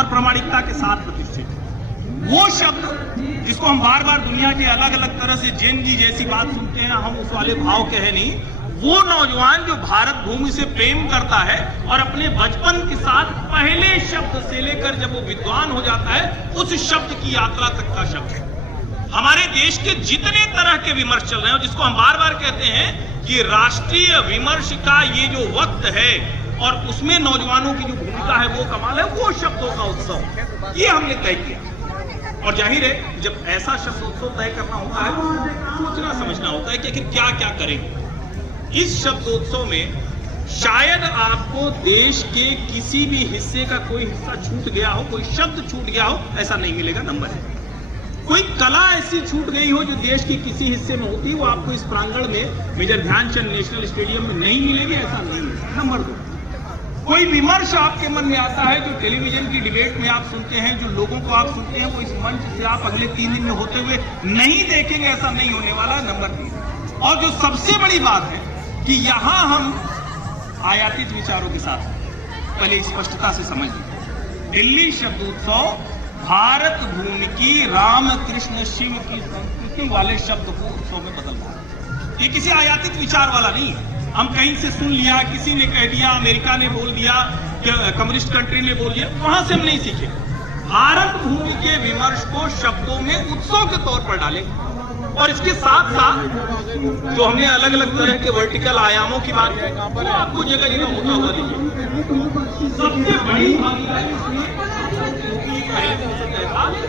और प्रामाणिकता के साथ प्रतिष्ठित है। वो शब्द जिसको हम बार बार दुनिया के अलग अलग तरह से जेन जी जैसी बात सुनते हैं, हम उस वाले भाव के हैं नहीं। वो नौजवान जो भारत भूमि से प्रेम करता है और अपने बचपन के साथ पहले शब्द से लेकर जब वो विद्वान हो जाता है उस शब्द की यात्रा तक का शब्द है। हमारे देश के जितने तरह के विमर्श चल रहे हैं, जिसको हम बार बार कहते हैं कि राष्ट्रीय विमर्श का ये जो वक्त है और उसमें नौजवानों की जो भूमिका है वो कमाल है, वो शब्दों का उत्सव ये हमने तय किया। और जाहिर है जब ऐसा शब्दोत्सव तय करना होता है तो सोचना समझना होता है कि आखिर क्या क्या करेंगे। इस शब्दोत्सव में शायद आपको देश के किसी भी हिस्से का कोई हिस्सा छूट गया हो, कोई शब्द छूट गया हो, ऐसा नहीं मिलेगा। नंबर 1, कोई कला ऐसी छूट गई हो जो देश के किसी हिस्से में होती, वो आपको इस प्रांगण में मेजर ध्यानचंद नेशनल स्टेडियम में नहीं मिलेगी, ऐसा नहीं है। नंबर 2, कोई विमर्श आपके मन में आता है जो टेलीविजन की डिबेट में आप सुनते हैं, जो लोगों को आप सुनते हैं, वो इस मंच से आप अगले 3 दिन में होते हुए नहीं देखेंगे, ऐसा नहीं होने वाला। नंबर 3, और जो सबसे बड़ी बात है कि यहां हम आयातित विचारों के साथ, पहले स्पष्टता से समझ लीजिए, दिल्ली शब्दोत्सव भारत भूमि की रामकृष्ण शिव की संस्कृति वाले शब्द को उत्सव में बदल रहा है। ये किसी आयातित विचार वाला नहीं है। हम कहीं से सुन लिया, किसी ने कह दिया, अमेरिका ने बोल दिया, कम्युनिस्ट कंट्री ने बोल दिया, वहां से हम नहीं सीखे। भारत भूमि के विमर्श को शब्दों में उत्सव के तौर पर डालें और इसके साथ साथ जो हमने अलग अलग तरह के वर्टिकल आयामों की बात की, वो आपको जगह जगह होता हुआ देखिए। सबसे बड़ी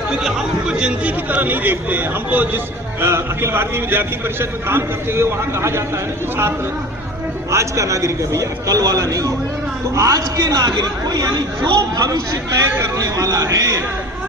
क्योंकि हम उनको जनता की तरह नहीं देखते हैं। हमको जिस अखिल भारतीय विद्यार्थी परिषद में काम करते हुए वहां कहा जाता है कि छात्र आज का नागरिक है भैया, कल वाला नहीं है। तो आज के नागरिक को, यानी जो भविष्य तय करने वाला है,